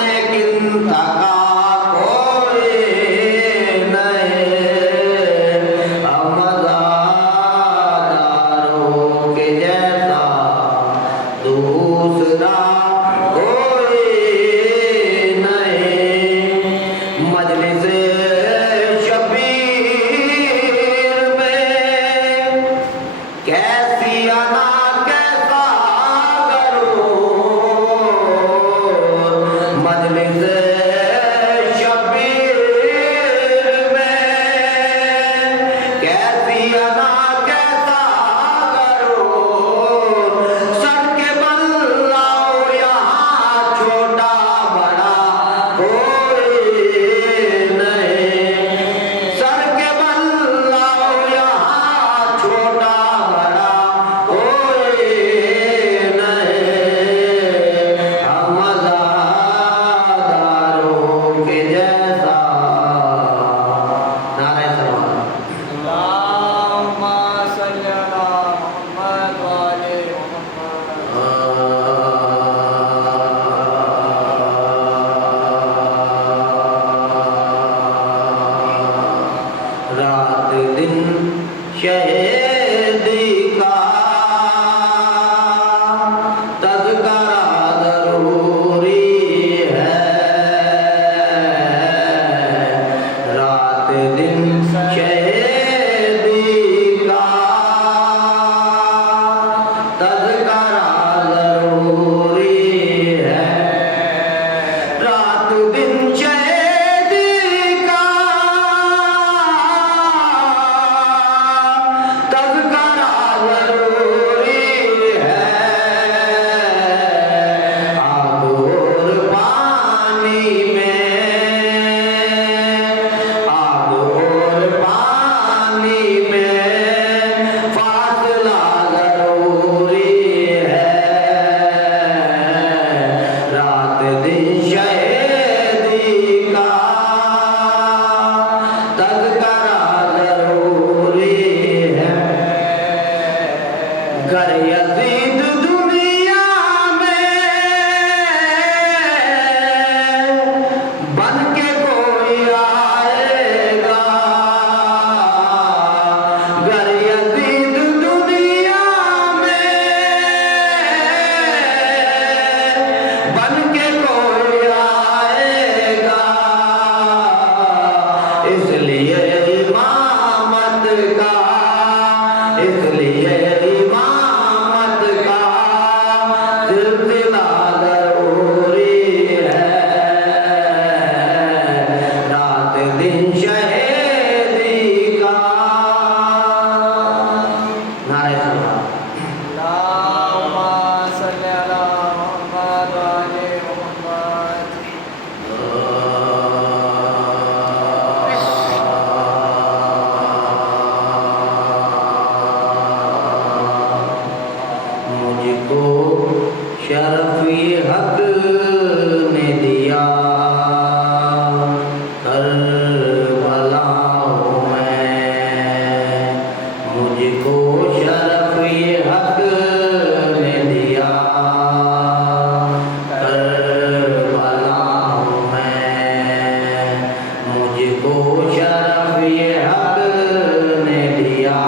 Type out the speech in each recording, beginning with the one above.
लेकिन थका कोई नहीं, मज़ादारों के जैसा दूसरा कोई नहीं। मजलिस शबीर में कैसी अना कैसा करूं, मजलिस शबीर में कैसी अना कैसा करूं। सर के बल लाओ यहाँ छोटा बड़ा कोई नहीं, सर के बल लाओ यहाँ छोटा बड़ा कोई नहीं, हम मज़ादारों के जैसा। नारे सलवात। अल्लाहुम्मा सल्ली अला मुहम्मद व आले मुहम्मद। रात दिन शहीदी का तज़किरा ज़रूरी है, रात दिन शहीदी का तज़किरा ज़रूरी है, रात दिन शहीदी का तज़किरा ज़रूरी है। आग और पानी में, आग और पानी में फासला ज़रूरी है, रात दिन शहीदी का तज़किरा ज़रूरी है। गर यज़ीद दुनिया में बन के कोई आएगा, गर यज़ीद दुनिया में बन के कोई आएगा, इसलिए इमामत का, इसलिए इमामत का सिलसिला ज़रूरी है, रात दिन शहीदी का। नारे सलवात। अल्लाहुम्मा सल्ली अला मुहम्मद व आले मुहम्मद। मुझको शरफ़ी हक ने दिया करबलाओं में, मुझको शरफ़ी हक ने दिया करबलाओं में, मुझको शरफ़ी हक ने दिया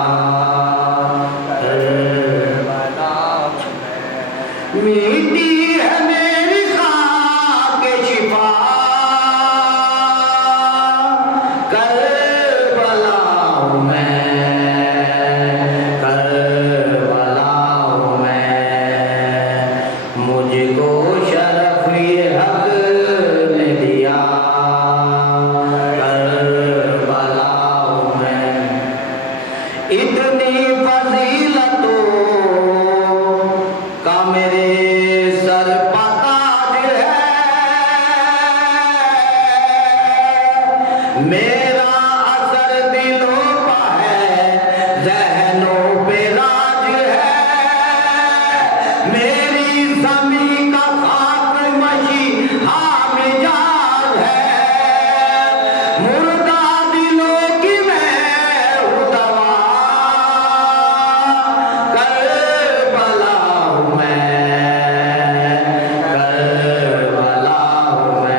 मीठी है मेरी खाक शिफा करबलाओं में, करबलाओं में मुझको शरफ़ी हक ने दिया करबलाओं में। इतनी फजीलतों का मेरे सर पर ताज है, मेरा असर दिलों पर है, ज़हनों पे राज है, मेरी ज़मीं का खाक मशी हाँ मिजाज है, मुर्दा दिलों की मैं हूँ दवा करबलाओं में, करबलाओं में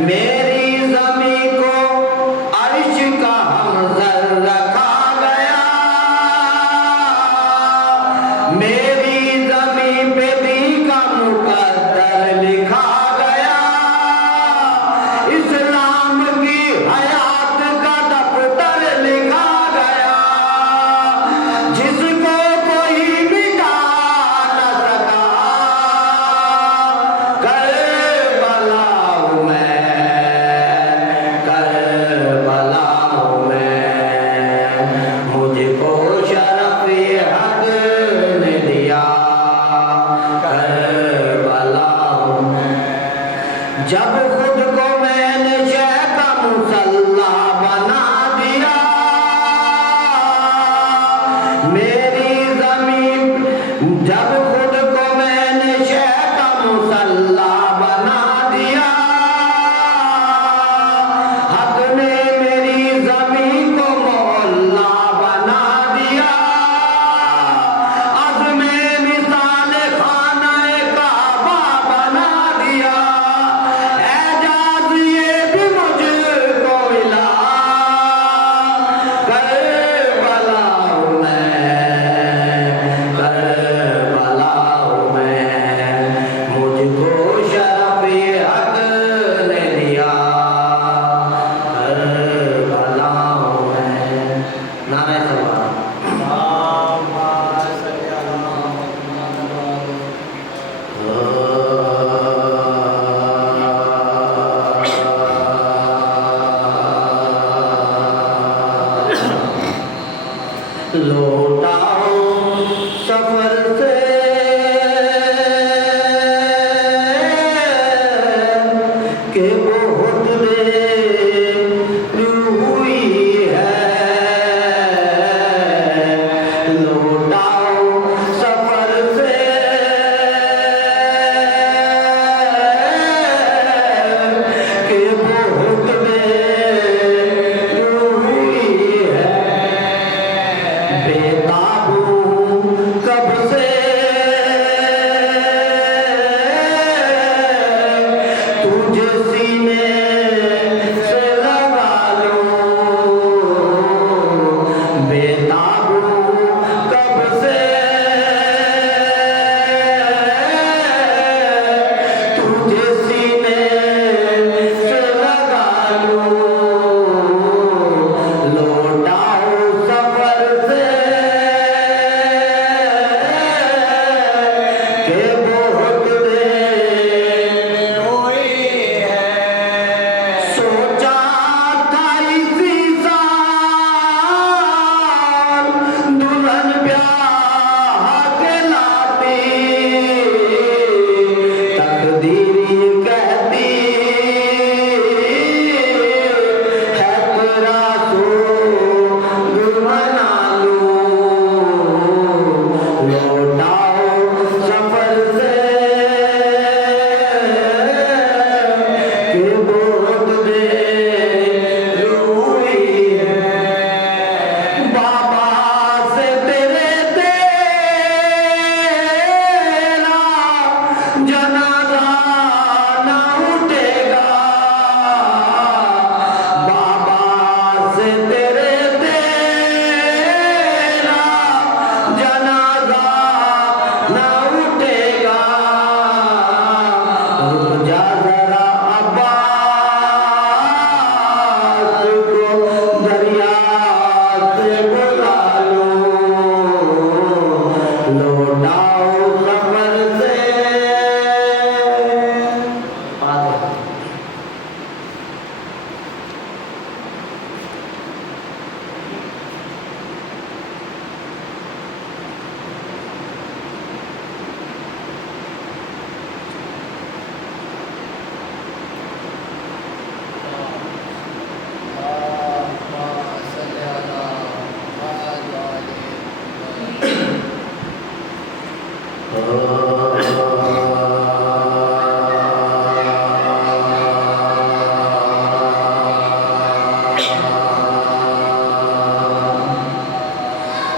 मेरी ज़मीं को अर्श का हमज़र रखा गया, मेरी ज़मीं पे भी का मुक़द्दर लिखा गया, इस्लाम की हयात का दफ्तर लिखा गया, जिसको कोई मिटा न सका। करबला हूँ मैं, मुझको शरफ़-ए हक़ ने दिया। करबला हूँ मैं, जब खुद को मैंने शह का मुसल्ला बना दिया, मेरी ज़मीन जब खुद को मैंने शह का मुसल्ला बना दिया, हक़ ने मेरी ज़मीन को मोहल्ला बना दिया, अब में मिसाल खाना-ए काबा बना दिया। एजाज़ ये भी मुझको मिला। करबला हूँ मैं, मुझको शरफ़-ए हक़ ने दिया। करबला हूँ मैं। नारे सवाल। लौटाओ सफर से के बहुत देर हुई है। लौटाओ सफर से के बहुत देर हुई है। बेताबू कब से तुझे सीने से लगा लूं। बेताबू कब से तुझे सीने से लगा लूं। लौटाओ सफर से के बहुत देर हुई है। सोचा था इसी साल दुल्हन ब्याह के लाती, तकदीर कहती है तेरा सोग मना लूं। लौटाओ सफर से के बहुत देर हुई है। बाबा से तेरे तेरा जनाजा ना उठेगा। बाबा से तेरे तेरा जनाजा ना उठेगा। रुक जा जरा अब्बास को दरिया से बुला लूं। लौटाओ सफर से। फातिहा।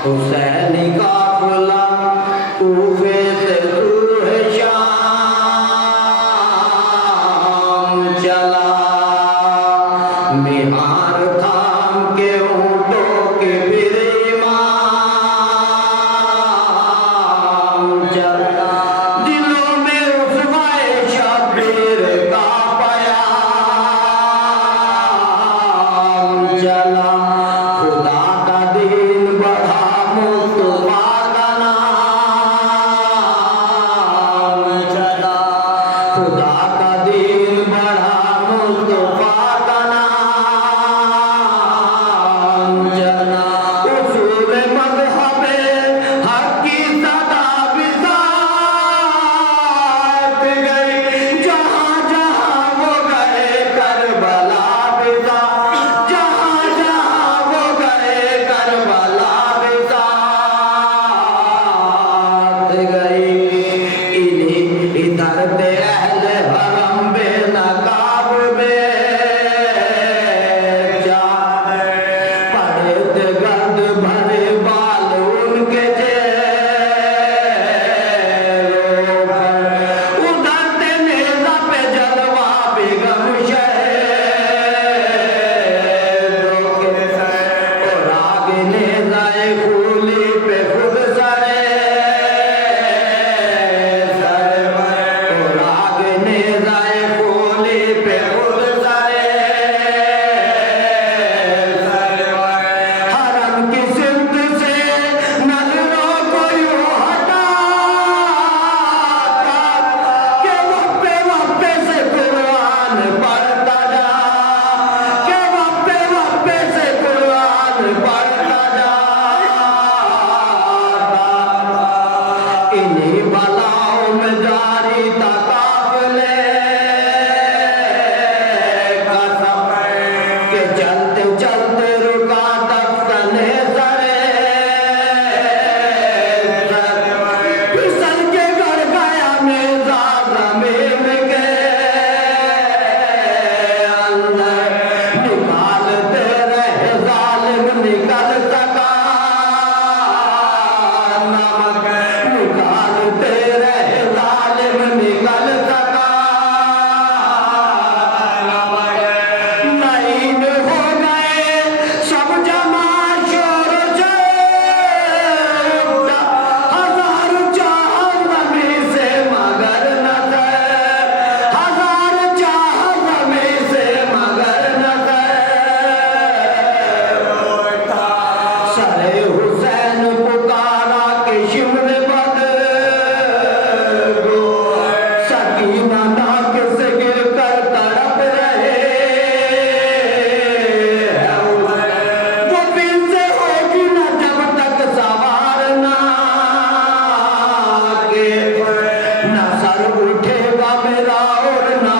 हुसैनी काफिला कूफे से सूरह शाम चला।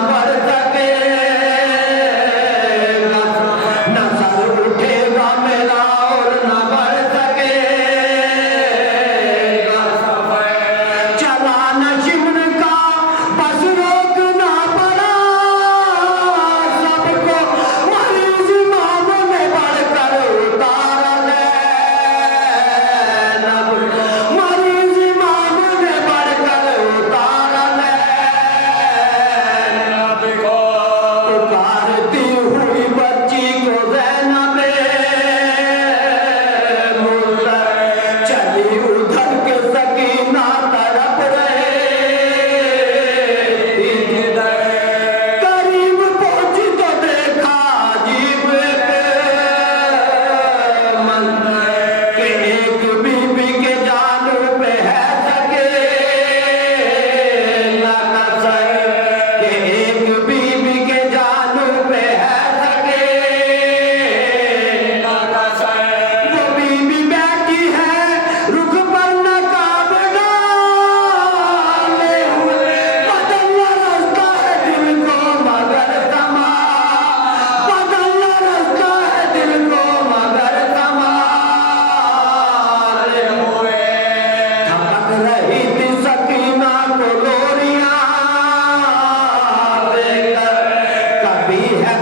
बढ़ सकेगा, न सर उठेगा मेरा और न बढ़ सकेगा। चला न शिमन का बस रोकना पड़ा, सबको मरीज इमाम ने बढ़कर उतारा ले, मरीज इमाम ने बढ़कर उतारा ले। पुकारती हुई बच्ची को ज़ैनबे मुर्दा चली उधर के सकीना तरफ रही, करीब पहुंची तो देखा अजीब मंजर कि एक बीबी के जानू पे है सके कि एक बीबी के जानू पे है सके। वो बीबी बैठी है रुख पर नकाब डाले हुए, बदलना रास्ता है दिल को मगर समा, बदलना रास्ता है दिल को मगर समारे हुए। धमक रही थी सकीना को लोरियां देकर, कभी है